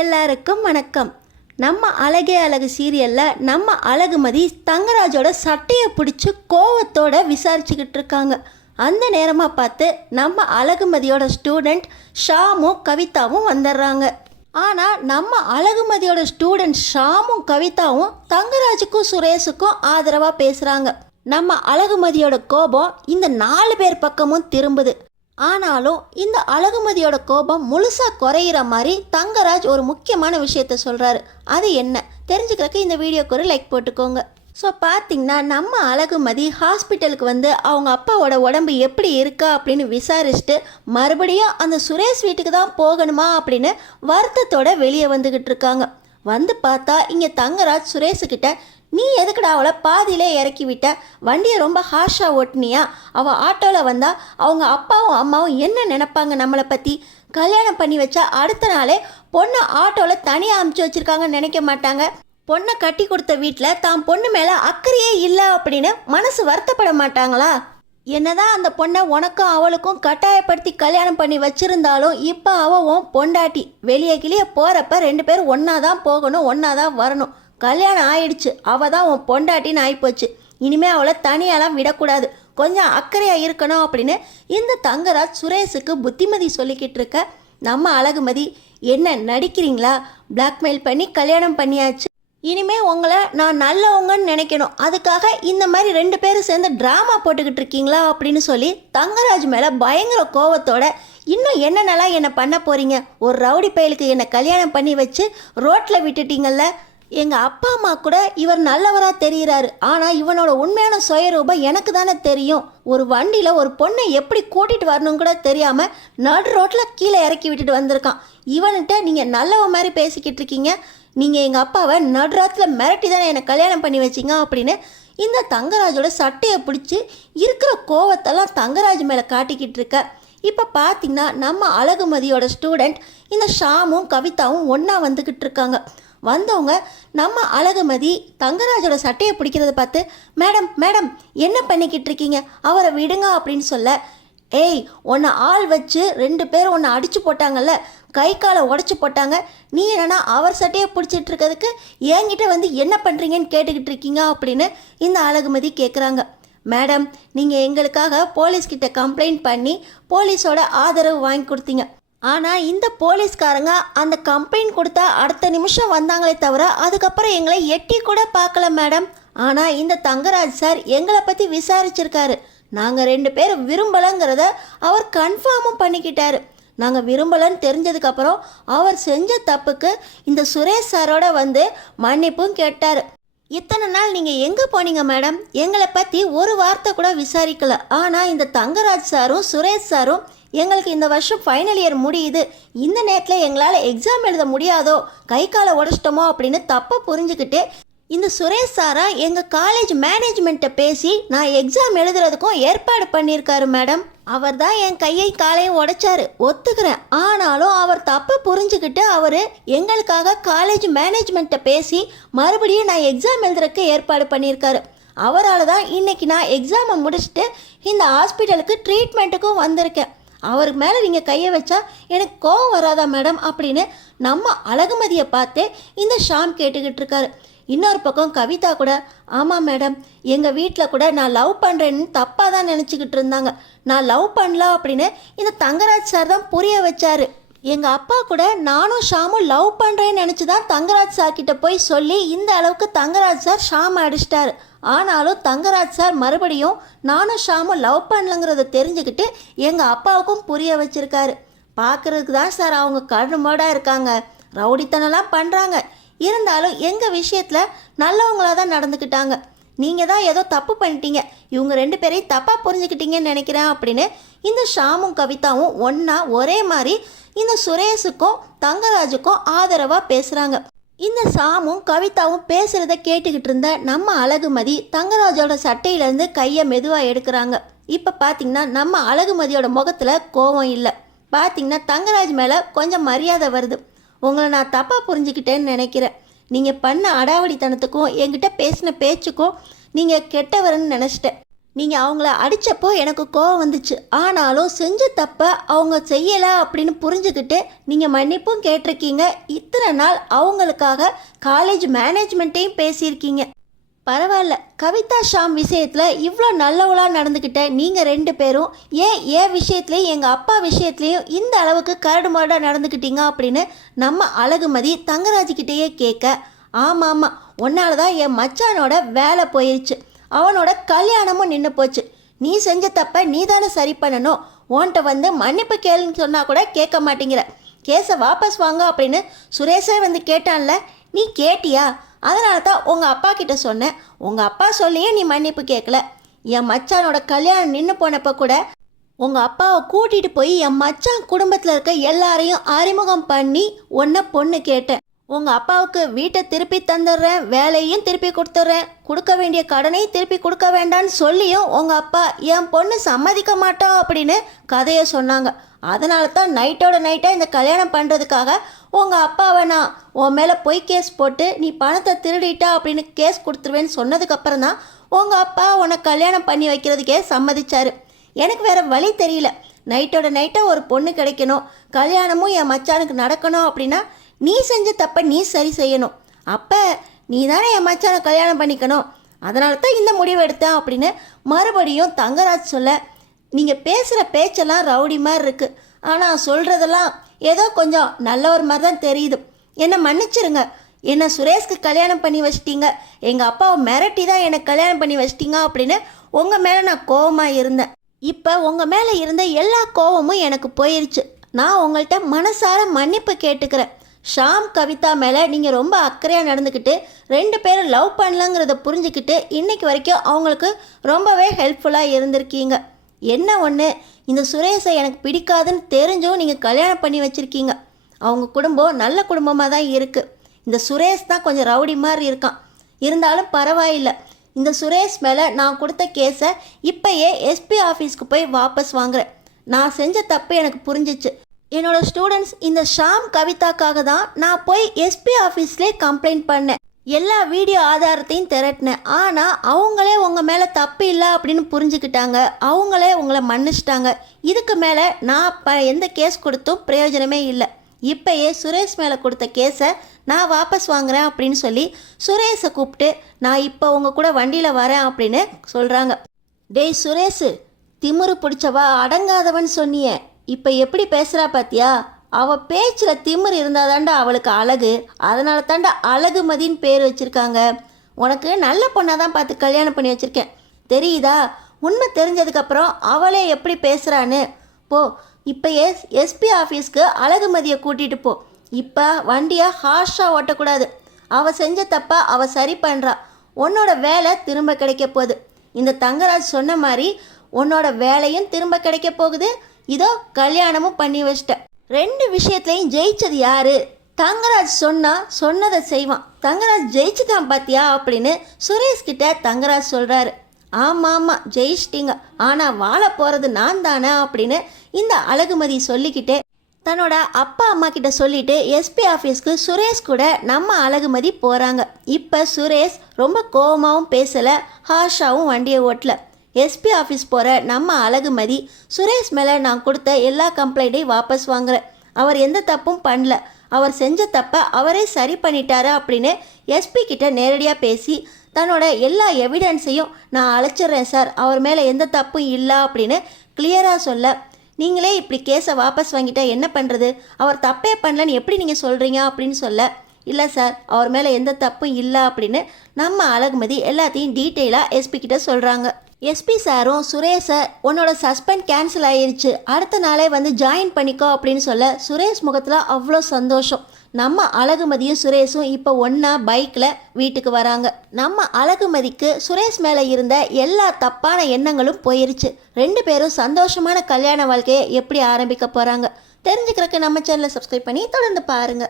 எல்லாருக்கும் வணக்கம். நம்ம அழகே அழகு சீரியலில் நம்ம அழகுமதி தங்கராஜோட சட்டையை பிடிச்சி கோவத்தோட விசாரிச்சுக்கிட்டு இருக்காங்க. அந்த நேரமாக பார்த்து நம்ம அழகுமதியோட ஸ்டூடெண்ட் ஷாமும் கவிதாவும் வந்துடுறாங்க. ஆனால் நம்ம அழகுமதியோட ஸ்டூடெண்ட் ஷாமும் கவிதாவும் தங்கராஜுக்கும் சுரேஷுக்கும் ஆதரவாக பேசுகிறாங்க. நம்ம அழகுமதியோட கோபம் இந்த 4 பேர் பக்கமும் திரும்புது. ஆனாலும் இந்த அழகுமதியோட கோபம் முழுசாக குறையிற மாதிரி தங்கராஜ் ஒரு முக்கியமான விஷயத்த சொல்கிறாரு. அது என்ன தெரிஞ்சுக்கிறதுக்கு இந்த வீடியோக்கு ஒரு லைக் போட்டுக்கோங்க. ஸோ பார்த்தீங்கன்னா நம்ம அழகுமதி ஹாஸ்பிட்டலுக்கு வந்து அவங்க அப்பாவோட உடம்பு எப்படி இருக்கா அப்படின்னு விசாரிச்சுட்டு மறுபடியும் அந்த சுரேஷ் வீட்டுக்கு தான் போகணுமா அப்படின்னு வருத்தத்தோட வெளியே வந்துக்கிட்டு இருக்காங்க. வந்து பார்த்தா இங்கே தங்கராஜ் சுரேஷுக்கிட்ட, நீ எதுக்குடா அவளை பாதியிலே இறக்கி விட்ட, வண்டியை ரொம்ப ஹார்ஷாக ஓட்டினியா, அவள் ஆட்டோவில் வந்தால் அவங்க அப்பாவும் அம்மாவும் என்ன நினைப்பாங்க நம்மளை பற்றி, கல்யாணம் பண்ணி வச்சா அடுத்த நாளே பொண்ணை ஆட்டோவில் தனியாக அமுச்சு வச்சுருக்காங்கன்னு நினைக்க மாட்டாங்க, பொண்ணை கட்டி கொடுத்த வீட்டில் தான் பொண்ணு மேலே அக்கறையே இல்லை அப்படின்னு மனசு வருத்தப்பட மாட்டாங்களா, என்னதான் அந்த பொண்ணை உனக்கும் அவளுக்கும் கட்டாயப்படுத்தி கல்யாணம் பண்ணி வச்சுருந்தாலும் இப்போ அவன் பொண்டாட்டி, வெளியே கிளியே போகிறப்ப 2 பேரும் ஒன்றா தான் போகணும், ஒன்றா தான் வரணும், கல்யாணம் ஆயிடுச்சு, அவள் தான் உன் பொண்டாட்டின்னு ஆகிப்போச்சு, இனிமேல் அவளை தனியாலாம் விடக்கூடாது, கொஞ்சம் அக்கறையாக இருக்கணும் அப்படின்னு இந்த தங்கராஜ் சுரேஷுக்கு புத்திமதி சொல்லிக்கிட்டு இருக்க. நம்ம அழகுமதி, என்ன நடிக்கிறீங்களா, பிளாக்மெயில் பண்ணி கல்யாணம் பண்ணியாச்சு, இனிமேல் உங்களை நான் நல்லவங்கன்னு நினைக்கணும், அதுக்காக இந்த மாதிரி 2 பேரும் சேர்ந்து ட்ராமா போட்டுக்கிட்டு இருக்கீங்களா அப்படின்னு சொல்லி தங்கராஜ் மேலே பயங்கர கோவத்தோட, இன்னும் என்னென்னலாம் என்னை பண்ண போகிறீங்க, ஒரு ரவுடி பயலுக்கு என்னை கல்யாணம் பண்ணி வச்சு ரோட்டில் விட்டுட்டீங்கல்ல, எங்கள் அப்பா அம்மா கூட இவர் நல்லவராக தெரிகிறாரு, ஆனால் இவனோட உண்மையான சுயரூபம் எனக்கு தானே தெரியும், ஒரு வண்டியில் ஒரு பொண்ணை எப்படி கூட்டிகிட்டு வரணும் கூட தெரியாமல் நடு ரோட்டில் கீழே இறக்கி விட்டுட்டு வந்திருக்கான், இவன்கிட்ட நீங்கள் நல்லவ மாதிரி பேசிக்கிட்டு இருக்கீங்க, நீங்கள் எங்கள் அப்பாவை நடுராத்தில் மிரட்டி தானே என்னை கல்யாணம் பண்ணி வச்சிங்க அப்படின்னு இந்த தங்கராஜோட சட்டையை பிடிச்சி இருக்கிற கோவத்தெல்லாம் தங்கராஜ் மேலே காட்டிக்கிட்டு இருக்க. இப்போ பார்த்தீங்கன்னா நம்ம அழகுமதியோட ஸ்டூடெண்ட் இந்த ஷாமும் கவிதாவும் ஒன்றா வந்துக்கிட்டு இருக்காங்க. வந்தவங்க நம்ம அழகுமதி தங்கராஜோட சட்டையை பிடிக்கிறத பார்த்து, மேடம் மேடம் என்ன பண்ணிக்கிட்டு இருக்கீங்க, அவரை விடுங்க அப்படின்னு சொல்ல, ஏய் உன்னை ஆள் வச்சு 2 பேர் உன்னை அடித்து போட்டாங்கல்ல, கை காலை உடச்சி போட்டாங்க, நீ என்னன்னா அவர் சட்டையை பிடிச்சிட்டு இருக்கிறதுக்கு என்கிட்ட வந்து என்ன பண்ணுறீங்கன்னு கேட்டுக்கிட்டு இருக்கீங்க அப்படின்னு இந்த அழகுமதி கேட்குறாங்க. மேடம், நீங்கள் எங்களுக்காக போலீஸ்கிட்ட கம்ப்ளைண்ட் பண்ணி போலீஸோட ஆதரவு வாங்கி கொடுத்தீங்க, ஆனால் இந்த போலீஸ்காரங்க அந்த கம்ப்ளைண்ட் கொடுத்தா அடுத்த நிமிஷம் வந்தாங்களே தவிர அதுக்கப்புறம் எங்களை எட்டி கூட பார்க்கல மேடம், ஆனால் இந்த தங்கராஜ் சார் எங்களை பற்றி விசாரிச்சிருக்காரு, நாங்கள் 2 பேர் விரும்பலைங்கிறத அவர் கன்ஃபார்மும் பண்ணிக்கிட்டாரு, நாங்கள் விரும்பலைன்னு தெரிஞ்சதுக்கப்புறம் அவர் செஞ்ச தப்புக்கு இந்த சுரேஷ் சாரோட வந்து மன்னிப்பும் கேட்டார். இத்தனை நாள் நீங்கள் எங்கே போனீங்க மேடம், எங்களை பற்றி ஒரு வார்த்தை கூட விசாரிக்கல, ஆனால் இந்த தங்கராஜ் சாரும் சுரேஷ் சாரும் எங்களுக்கு இந்த வருஷம் ஃபைனல் இயர் முடியுது, இந்த நேரத்தில் எங்களால் எக்ஸாம் எழுத முடியாதோ, கை காலை உடச்சிட்டோமோ அப்படின்னு தப்பை புரிஞ்சுக்கிட்டு இந்த சுரேஷ் சாரா எங்கள் காலேஜ் மேனேஜ்மெண்ட்டை பேசி நான் எக்ஸாம் எழுதுறதுக்கும் ஏற்பாடு பண்ணியிருக்காரு மேடம், அவர் தான் என் கையை காலையும் உடைச்சாரு ஒத்துக்கிறேன், ஆனாலும் அவர் தப்பை புரிஞ்சுக்கிட்டு அவர் எங்களுக்காக காலேஜ் மேனேஜ்மெண்ட்டை பேசி மறுபடியும் நான் எக்ஸாம் எழுதுறதுக்கு ஏற்பாடு பண்ணியிருக்காரு, அவரால் தான் இன்றைக்கி நான் எக்ஸாமை முடிச்சுட்டு இந்த ஹாஸ்பிட்டலுக்கு ட்ரீட்மெண்ட்டுக்கும் வந்திருக்கேன், அவருக்கு மேலே நீங்கள் கையை வச்சா எனக்கு கோவம் வராதா மேடம் அப்படின்னு நம்ம அழகுமதியை பார்த்து இந்த ஷாம் கேட்டுக்கிட்டு இருக்காரு. இன்னொரு பக்கம் கவிதா கூட, ஆமாம் மேடம், எங்கள் வீட்டில் கூட நான் லவ் பண்ணுறேன்னு தப்பாக தான் நினச்சிக்கிட்டு இருந்தாங்க, நான் லவ் பண்ணல அப்படின்னு இந்த தங்கராஜ் சார் தான் புரிய வச்சார், எங்கள் அப்பா கூட நானும் ஷாமும் லவ் பண்ணுறேன்னு நினச்சி தான் தங்கராஜ் சார் கிட்ட போய் சொல்லி இந்த அளவுக்கு தங்கராஜ் சார் ஷாம் அடிச்சிட்டாரு, ஆனாலும் தங்கராஜ் சார் மறுபடியும் நானும் ஷாமும் லவ் பண்ணலங்கிறத தெரிஞ்சுக்கிட்டு எங்கள் அப்பாவுக்கும் புரிய வச்சுருக்காரு, பார்க்குறதுக்கு தான் சார் அவங்க கடுமோடாக இருக்காங்க, ரவுடித்தனெல்லாம் பண்ணுறாங்க, இருந்தாலும் எங்கள் விஷயத்தில் நல்லவங்களாக தான் நடந்துக்கிட்டாங்க, நீங்கள் தான் ஏதோ தப்பு பண்ணிட்டீங்க, இவங்க 2 பேரையும் தப்பாக புரிஞ்சுக்கிட்டீங்கன்னு நினைக்கிறேன் அப்படின்னு இந்த ஷாமும் கவிதாவும் ஒன்றா ஒரே மாதிரி இந்த சுரேஷுக்கும் தங்கராஜுக்கும் ஆதரவாக பேசுகிறாங்க. இந்த ஷாமும் கவிதாவும் பேசுகிறத கேட்டுக்கிட்டு இருந்த நம்ம அழகுமதி தங்கராஜோட சட்டையிலேருந்து கையை மெதுவாக எடுக்கிறாங்க. இப்போ பார்த்தீங்கன்னா நம்ம அழகுமதியோட முகத்தில் கோபம் இல்லை, பார்த்தீங்கன்னா தங்கராஜ் மேலே கொஞ்சம் மரியாதை வருது, உங்களை நான் தப்பாக புரிஞ்சுக்கிட்டேன்னு நினைக்கிறேன், நீங்கள் பண்ண அடாவடித்தனத்துக்கும் என்கிட்ட பேசின பேச்சுக்கும் நீங்கள் கெட்டவர்னு நினச்சிட்டேன், நீங்கள் அவங்கள அடித்தப்போ எனக்கு கோவம் வந்துச்சு. ஆனாலும் செஞ்ச தப்பை அவங்க செய்யலை அப்படின்னு புரிஞ்சுக்கிட்டு நீங்கள் மன்னிப்பும் கேட்டிருக்கீங்க. இத்தனை நாள் அவங்களுக்காக காலேஜ் மேனேஜ்மெண்ட்டையும் பேசியிருக்கீங்க. பரவாயில்ல, கவிதா ஷாம் விஷயத்தில் இவ்வளோ நல்லவளாக நடந்துக்கிட்ட நீங்கள் ரெண்டு பேரும் ஏன் விஷயத்துலையும் எங்கள் அப்பா விஷயத்துலையும் இந்த அளவுக்கு கரடுமுரடாக நடந்துக்கிட்டீங்க அப்படின்னு நம்ம அழகுமதி தங்கராஜ்கிட்டேயே கேட்க, ஆமாம் ஆமாம், உன்னால தான் என் மச்சானோட வேலை போயிடுச்சு, அவனோட கல்யாணமும் நின்று போச்சு. நீ செஞ்ச தப்பை நீ தானே சரி பண்ணணும். உன்கிட்ட வந்து மன்னிப்பு கேளுன்னு சொன்னால் கூட கேட்க மாட்டேங்கிற. கேஸை வாபஸ் வாங்க அப்படின்னு சுரேஷே வந்து கேட்டான்ல, நீ கேட்டியா? அதனால தான் உங்கள் அப்பா கிட்ட சொன்னேன். உங்கள் அப்பா சொல்லியே நீ மன்னிப்பு கேட்கல. என் மச்சானோட கல்யாணம் நின்று போனப்போ கூட உங்கள் அப்பாவை கூட்டிகிட்டு போய் என் மச்சான் குடும்பத்தில் இருக்க எல்லாரையும் அறிமுகம் பண்ணி உன்னை பொண்ணு கேட்டேன். உங்கள் அப்பாவுக்கு வீட்டை திருப்பி தந்துடுறேன், வேலையும் திருப்பி கொடுத்துட்றேன், கொடுக்க வேண்டிய கடனையும் திருப்பி கொடுக்க வேண்டான்னு சொல்லியும் உங்கள் அப்பா என் பொண்ணு சம்மதிக்க மாட்டா அப்படின்னு கதையை சொன்னாங்க. அதனால தான் நைட்டோட நைட்டாக இந்த கல்யாணம் பண்ணுறதுக்காக உங்கள் அப்பாவை நான் உன் மேலே பொய் கேஸ் போட்டு நீ பணத்தை திருடிட்டா அப்படின்னு கேஸ் கொடுத்துருவேன்னு சொன்னதுக்கப்புறம் தான் உங்கள் அப்பா உன்னை கல்யாணம் பண்ணி வைக்கிறதுக்கே சம்மதிச்சார். எனக்கு வேறு வழி தெரியல. நைட்டோட நைட்டாக ஒரு பொண்ணு கிடைக்கணும், கல்யாணமும் என் மச்சானுக்கு நடக்கணும் அப்படின்னா நீ செஞ்ச தப்பை நீ சரி செய்யணும். அப்போ நீ தானே என் மச்சானை கல்யாணம் பண்ணிக்கணும். அதனால தான் இந்த முடிவு எடுத்தேன் அப்படின்னு மறுபடியும் தங்கராஜ் சொல்ல, நீங்கள் பேசுகிற பேச்செல்லாம் ரவுடி மாதிரி இருக்குது, ஆனால் சொல்கிறதெல்லாம் ஏதோ கொஞ்சம் நல்லவர் மாதிரி தான் தெரியுது. என்னை மன்னிச்சிருங்க. என்னை சுரேஷ்க்கு கல்யாணம் பண்ணி வச்சிட்டீங்க, எங்கள் அப்பாவை மிரட்டி தான் எனக்கு கல்யாணம் பண்ணி வச்சிட்டீங்க அப்படின்னு உங்கள் மேலே நான் கோவமாக இருந்தேன். இப்போ உங்கள் மேலே இருந்த எல்லா கோவமும் எனக்கு போயிடுச்சு. நான் உங்கள்கிட்ட மனசார மன்னிப்பு கேட்டுக்கிறேன். ஷாம் கவிதா மேலே நீங்கள் ரொம்ப அக்கறையாக நடந்துக்கிட்டு ரெண்டு பேரும் லவ் பண்ணலங்கிறத புரிஞ்சுக்கிட்டு இன்றைக்கி வரைக்கும் அவங்களுக்கு ரொம்பவே ஹெல்ப்ஃபுல்லாக இருந்திருக்கீங்க. என்ன ஒன்று, இந்த சுரேஷை எனக்கு பிடிக்காதுன்னு தெரிஞ்சும் நீங்கள் கல்யாணம் பண்ணி வச்சுருக்கீங்க. அவங்க குடும்பம் நல்ல குடும்பமாக தான் இருக்குது. இந்த சுரேஷ் தான் கொஞ்சம் ரவுடி மாதிரி இருக்கான். இருந்தாலும் பரவாயில்லை. இந்த சுரேஷ் மேலே நான் கொடுத்த கேஸை இப்போயே எஸ்பி ஆஃபீஸ்க்கு போய் வாபஸ் வாங்குறேன். நான் செஞ்ச தப்பு எனக்கு புரிஞ்சிச்சு. என்னோடய ஸ்டூடெண்ட்ஸ் இந்த ஷாம் கவிதாக்காக தான் நான் போய் எஸ்பி ஆஃபீஸ்லேயே கம்ப்ளைண்ட் பண்ணேன். எல்லா வீடியோ ஆதாரத்தையும் திரட்டினேன். ஆனால் அவங்களே உங்கள் மேலே தப்பு இல்லை அப்படின்னு புரிஞ்சுக்கிட்டாங்க. அவங்களே உங்களை மன்னிச்சிட்டாங்க. இதுக்கு மேலே நான் எந்த கேஸ் கொடுத்தும் பிரயோஜனமே இல்லை. இப்போயே சுரேஷ் மேலே கொடுத்த கேஸை நான் வாபஸ் வாங்குறேன் அப்படின்னு சொல்லி சுரேஷை கூப்பிட்டு நான் இப்போ உங்கள் கூட வண்டியில் வரேன் அப்படின்னு சொல்கிறாங்க. டேய் சுரேஷு, திமிரு பிடிச்சவா அடங்காதவன் சொன்னிய, இப்போ எப்படி பேசுகிறா பார்த்தியா? அவள் பேச்சில் திமிர் இருந்தால் தாண்டா அவளுக்கு அழகு. அதனால தாண்டா அழகுமதின்னு பேர் வச்சுருக்காங்க. உனக்கு நல்ல பொண்ணாக தான் பார்த்து கல்யாணம் பண்ணி வச்சுருக்கேன், தெரியுதா? உண்மை தெரிஞ்சதுக்கப்புறம் அவளே எப்படி பேசுகிறான்னு போ. இப்போ எஸ்பி ஆஃபீஸ்க்கு அழகுமதியை கூட்டிகிட்டு போ. இப்போ வண்டியை ஹார்ஷாக ஓட்டக்கூடாது. அவள் செஞ்ச தப்பா அவள் சரி பண்ணுறா. உன்னோட வேலை திரும்ப கிடைக்க போகுது. இந்த தங்கராஜ் சொன்ன மாதிரி உன்னோட வேலையும் திரும்ப கிடைக்க போகுது. இதோ கல்யாணமும் பண்ணி வச்சிட்டேன். ரெண்டு விஷயத்துலையும் ஜெயிச்சது யாரு? தங்கராஜ் சொன்னதை செய்வான். தங்கராஜ் ஜெயிச்சுதான் பார்த்தியா அப்படின்னு சுரேஷ்கிட்ட தங்கராஜ் சொல்கிறாரு. ஆமாம் ஆமாம், ஜெயிச்சிட்டிங்க, ஆனால் வாழ போகிறது நான் தானே அப்படின்னு இந்த அழகுமதி சொல்லிக்கிட்டே தன்னோட அப்பா அம்மா கிட்ட சொல்லிட்டு எஸ்பி ஆஃபீஸ்க்கு சுரேஷ் கூட நம்ம அழகுமதி போகிறாங்க. இப்போ சுரேஷ் ரொம்ப கோபமாகவும் பேசலை, ஹாஷாவும் வண்டியை ஓட்டல. எஸ்பி ஆஃபீஸ் போகிற நம்ம அழகுமதி சுரேஷ் மேலே நான் கொடுத்த எல்லா கம்ப்ளைண்ட்டையும் வாபஸ் வாங்குறேன். அவர் எந்த தப்பும் பண்ணல, அவர் செஞ்ச தப்பை அவரே சரி பண்ணிட்டாரு அப்படின்னு எஸ்பி கிட்ட நேரடியாக பேசி தன்னோட எல்லா எவிடன்ஸையும் நான் அழைச்சிட்றேன் சார், அவர் மேலே எந்த தப்பும் இல்லை அப்படின்னு கிளியராக சொல்ல, நீங்களே இப்படி கேஸை வாபஸ் வாங்கிட்டா என்ன பண்ணுறது? அவர் தப்பே பண்ணலன்னு எப்படி நீங்கள் சொல்கிறீங்க அப்படின்னு சொல்ல, இல்லை சார், அவர் மேலே எந்த தப்பும் இல்லை அப்படின்னு நம்ம அழகுமதி எல்லாத்தையும் டீட்டெயிலாக எஸ்பி கிட்ட சொல்கிறாங்க. எஸ்பி சாரும் சுரேஷை உன்னோட சஸ்பெண்ட் கேன்சல் ஆயிடுச்சு, அடுத்த நாளே வந்து ஜாயின் பண்ணிக்கோ அப்படின்னு சொல்ல சுரேஷ் முகத்தில் அவ்வளோ சந்தோஷம். நம்ம அழகுமதியும் சுரேஷும் இப்போ ஒன்றா பைக்கில் வீட்டுக்கு வராங்க. நம்ம அழகுமதிக்கு சுரேஷ் மேலே இருந்த எல்லா தப்பான எண்ணங்களும் போயிருச்சு. ரெண்டு பேரும் சந்தோஷமான கல்யாண வாழ்க்கையை எப்படி ஆரம்பிக்க போகிறாங்க தெரிஞ்சுக்கிறதுக்கு நம்ம சேனலை சப்ஸ்கிரைப் பண்ணி தொடர்ந்து பாருங்கள்.